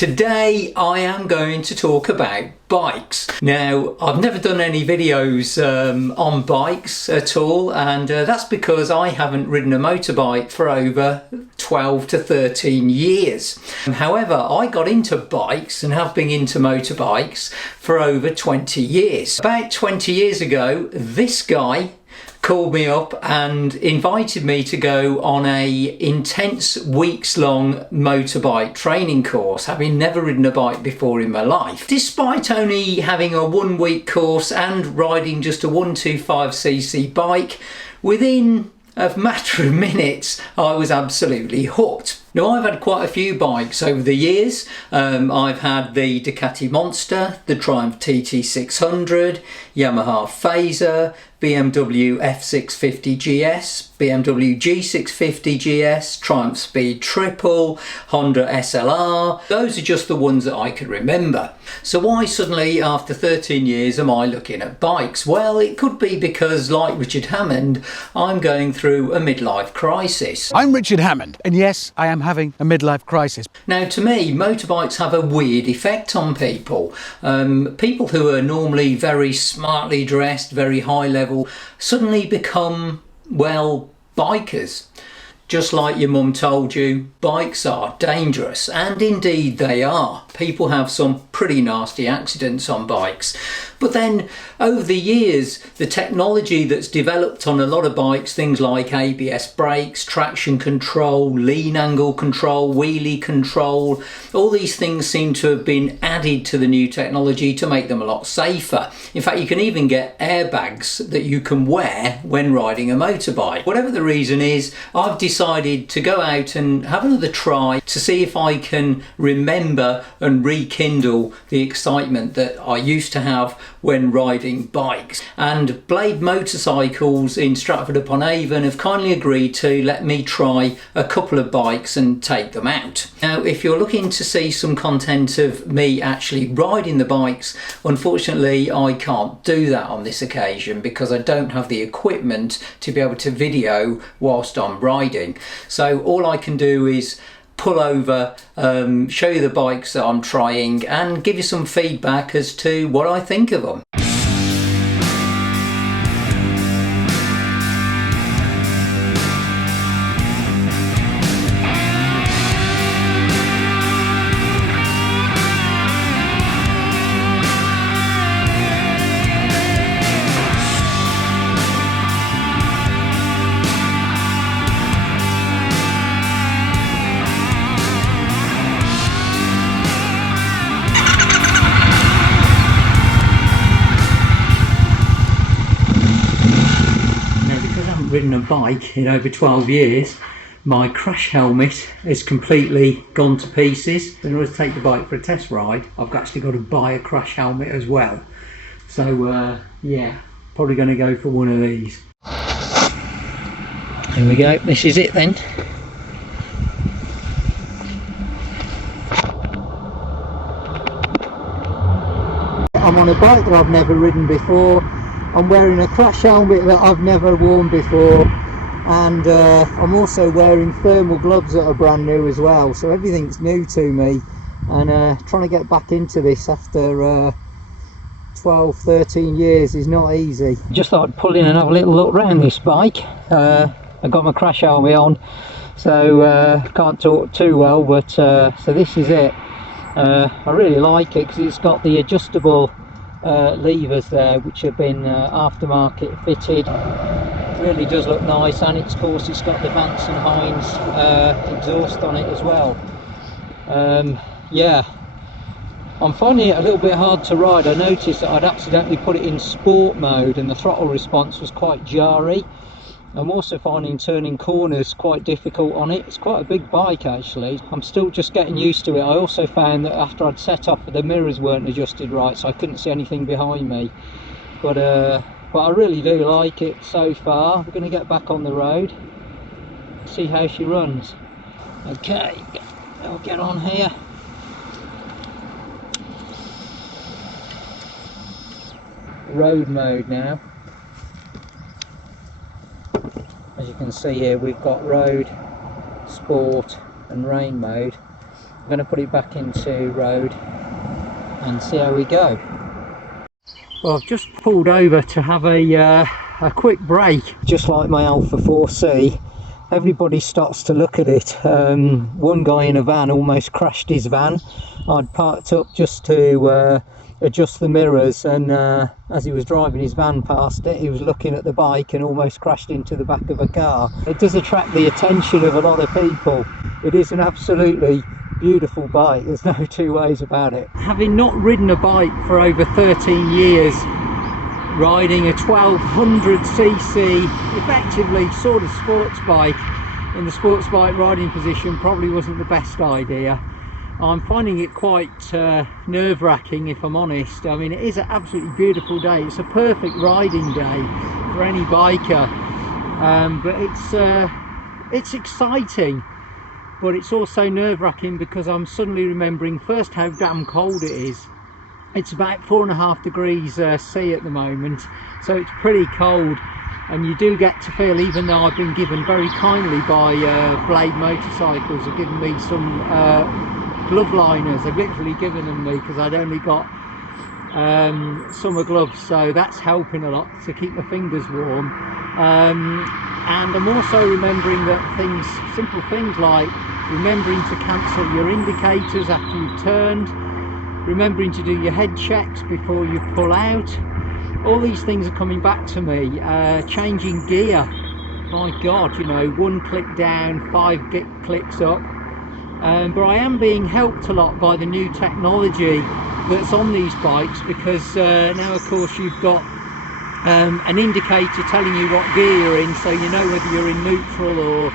Today I am going to talk about bikes. Now, I've never done any videos on bikes at all, and that's because I haven't ridden a motorbike for over 12 to 13 years. However, I got into bikes and have been into motorbikes for over 20 years. About 20 years ago, this guy called me up and invited me to go on a intense weeks-long motorbike training course, having never ridden a bike before in my life. Despite only having a 1-week course and riding just a 125cc bike, within a matter of minutes I was absolutely hooked. Now, I've had quite a few bikes over the years. I've had the Ducati Monster, the Triumph TT600, Yamaha Phaser, BMW F650 GS, BMW G650 GS, Triumph Speed Triple, Honda SLR. Those are just the ones that I could remember. So why suddenly, after 13 years, am I looking at bikes? Well, it could be because, like Richard Hammond, I'm going through a midlife crisis. I'm Richard Hammond, and yes, I am having a midlife crisis. Now, to me, motorbikes have a weird effect on people. People who are normally very smartly dressed, very high level, suddenly become, well, bikers. Just like your mum told you, bikes are dangerous, and indeed they are. People have some pretty nasty accidents on bikes. But then, over the years, the technology that's developed on a lot of bikes, things like ABS brakes, traction control, lean angle control, wheelie control, all these things seem to have been added to the new technology to make them a lot safer. In fact, you can even get airbags that you can wear when riding a motorbike. Whatever the reason is, I've decided to go out and have another try to see if I can remember and rekindle the excitement that I used to have when riding bikes. And Blade Motorcycles in Stratford-upon-Avon have kindly agreed to let me try a couple of bikes and take them out. Now, if you're looking to see some content of me actually riding the bikes, unfortunately I can't do that on this occasion because I don't have the equipment to be able to video whilst I'm riding. So all I can do is pull over, show you the bikes that I'm trying and give you some feedback as to what I think of them. Ridden a bike in over 12 years, my crash helmet is completely gone to pieces. In order to take the bike for a test ride, I've actually got to buy a crash helmet as well. So yeah, probably going to go for one of these. Here we go, this is it then. I'm on a bike that I've never ridden before. I'm wearing a crash helmet that I've never worn before, and I'm also wearing thermal gloves that are brand new as well, so everything's new to me, and trying to get back into this after 12-13 years is not easy. Just thought I'd pull in and have a little look around this bike. I got my crash helmet on, so can't talk too well, but so this is it. I really like it because it's got the adjustable levers there, which have been aftermarket fitted. It really does look nice, and of course it's got the Vance and Hines exhaust on it as well. Yeah, I'm finding it a little bit hard to ride. I noticed that I'd accidentally put it in sport mode and the throttle response was quite jarry. I'm also finding turning corners quite difficult on it. It's quite a big bike actually. I'm still just getting used to it. I also found that after I'd set off, the mirrors weren't adjusted right, so I couldn't see anything behind me. But I really do like it so far. We're going to get back on the road, see how she runs. Okay, I'll get on here. Road mode now. As you can see here, we've got road, sport and rain mode. going to put it back into road and see how we go. Well, I've just pulled over to have a quick break. Just like my Alpha 4C, everybody starts to look at it. One guy in a van almost crashed his van. I'd parked up just to adjust the mirrors, and as he was driving his van past it, he was looking at the bike and almost crashed into the back of a car. It does attract the attention of a lot of people. It is an absolutely beautiful bike, there's no two ways about it. Having not ridden a bike for over 13 years, riding a 1200cc effectively sort of sports bike in the sports bike riding position probably wasn't the best idea. I'm finding it quite nerve-wracking, if I'm honest. I mean, it is an absolutely beautiful day. It's a perfect riding day for any biker, but it's exciting, but it's also nerve-wracking because I'm suddenly remembering first how damn cold it is. It's about 4.5 degrees C at the moment, so it's pretty cold, and you do get to feel, even though I've been given very kindly by Blade Motorcycles, have given me some glove liners. They've literally given them me because I'd only got summer gloves, so that's helping a lot to keep my fingers warm. And I'm also remembering that simple things like remembering to cancel your indicators after you've turned, remembering to do your head checks before you pull out. All these things are coming back to me. Changing gear, my god, you know, 1 click down, 5 clicks up. But I am being helped a lot by the new technology that's on these bikes, because now of course you've got an indicator telling you what gear you're in, so you know whether you're in neutral or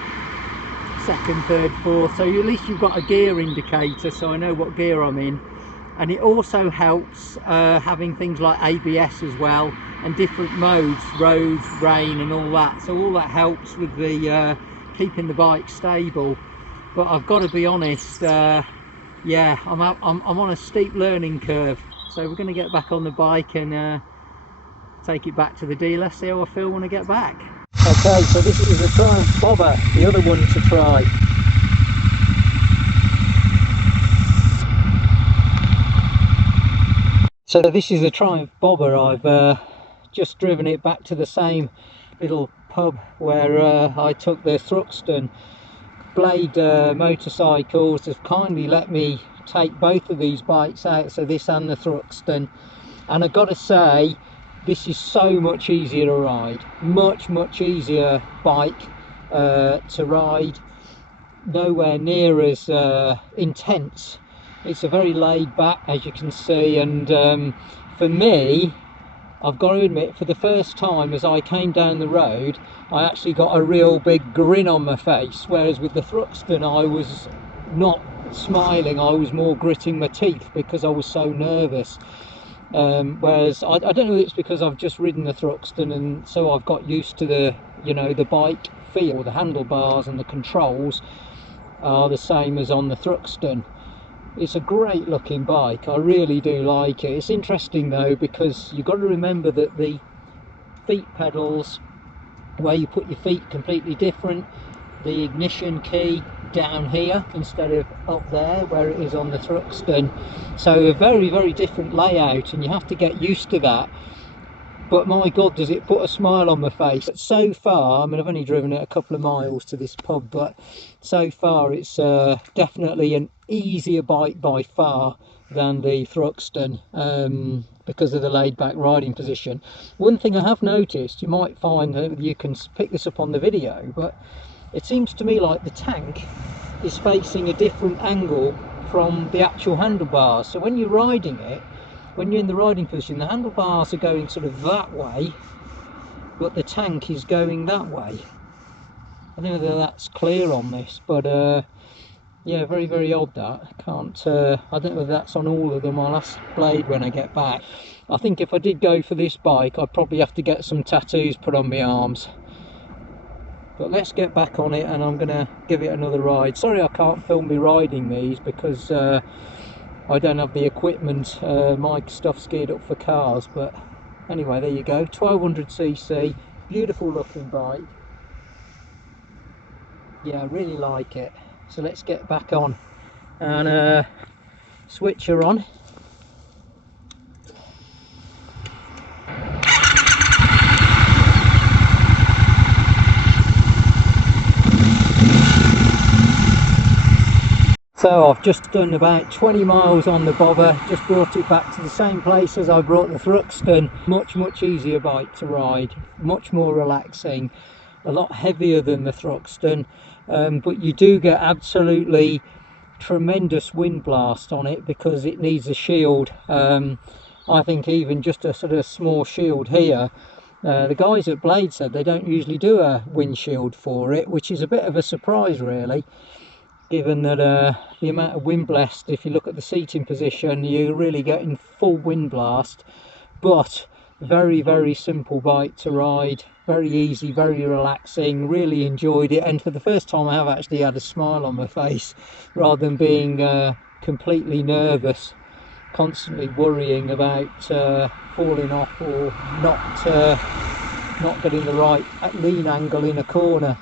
second, third, fourth, so at least you've got a gear indicator, so I know what gear I'm in. And it also helps having things like ABS as well, and different modes, road, rain and all that, so all that helps with the keeping the bike stable. But I've got to be honest, yeah, I'm on a steep learning curve, so we're going to get back on the bike and take it back to the dealer, see how I feel when I get back. Okay, so this is a Triumph Bobber, the other one to try. So this is a Triumph Bobber. I've just driven it back to the same little pub where I took the Thruxton. Blade Motorcycles have kindly let me take both of these bikes out, so this and the Thruxton, and I've got to say this is so much easier to ride, much easier bike to ride, nowhere near as intense. It's a very laid back, as you can see, and for me, I've got to admit, for the first time as I came down the road, I actually got a real big grin on my face, whereas with the Thruxton I was not smiling, I was more gritting my teeth because I was so nervous. Whereas I don't know if it's because I've just ridden the Thruxton and so I've got used to the, you know, the bike feel. The handlebars and the controls are the same as on the Thruxton. It's a great looking bike, I really do like it. It's interesting though, because you've got to remember that the feet pedals, where you put your feet, completely different. The ignition key down here instead of up there where it is on the Thruxton, so a very different layout, and you have to get used to that. But my god, does it put a smile on my face. But so far, I mean, I've only driven it a couple of miles to this pub, but so far it's definitely an easier bike by far than the Thruxton, because of the laid back riding position. One thing I have noticed, you might find that you can pick this up on the video, but it seems to me like the tank is facing a different angle from the actual handlebars. So when you're riding it, when you're in the riding position, the handlebars are going sort of that way, but the tank is going that way. I don't know whether that's clear on this, but yeah, very odd that. I can't, I don't know whether that's on all of them. I'll ask Blade when I get back. I think if I did go for this bike, I'd probably have to get some tattoos put on my arms. But let's get back on it and I'm gonna give it another ride. Sorry I can't film me riding these because I don't have the equipment. My stuff's geared up for cars, but anyway, there you go. 1200cc, beautiful looking bike. Yeah, I really like it. So let's get back on and switch her on. So I've just done about 20 miles on the bobber, just brought it back to the same place as I brought the Thruxton. Much easier bike to ride, much more relaxing, a lot heavier than the Thruxton, but you do get absolutely tremendous wind blast on it because it needs a shield. I think even just a sort of small shield here, the guys at Blade said they don't usually do a windshield for it, which is a bit of a surprise really, given that the amount of wind blast, if you look at the seating position, you're really getting full wind blast. But very simple bike to ride, very easy, very relaxing, really enjoyed it, and for the first time I have actually had a smile on my face rather than being completely nervous, constantly worrying about falling off or not getting the right lean angle in a corner.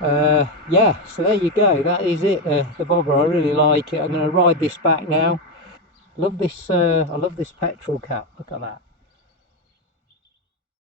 Yeah, so there you go, that is it, the bobber. I really like it. I'm going to ride this back now. Love this I love this petrol cap, look at that.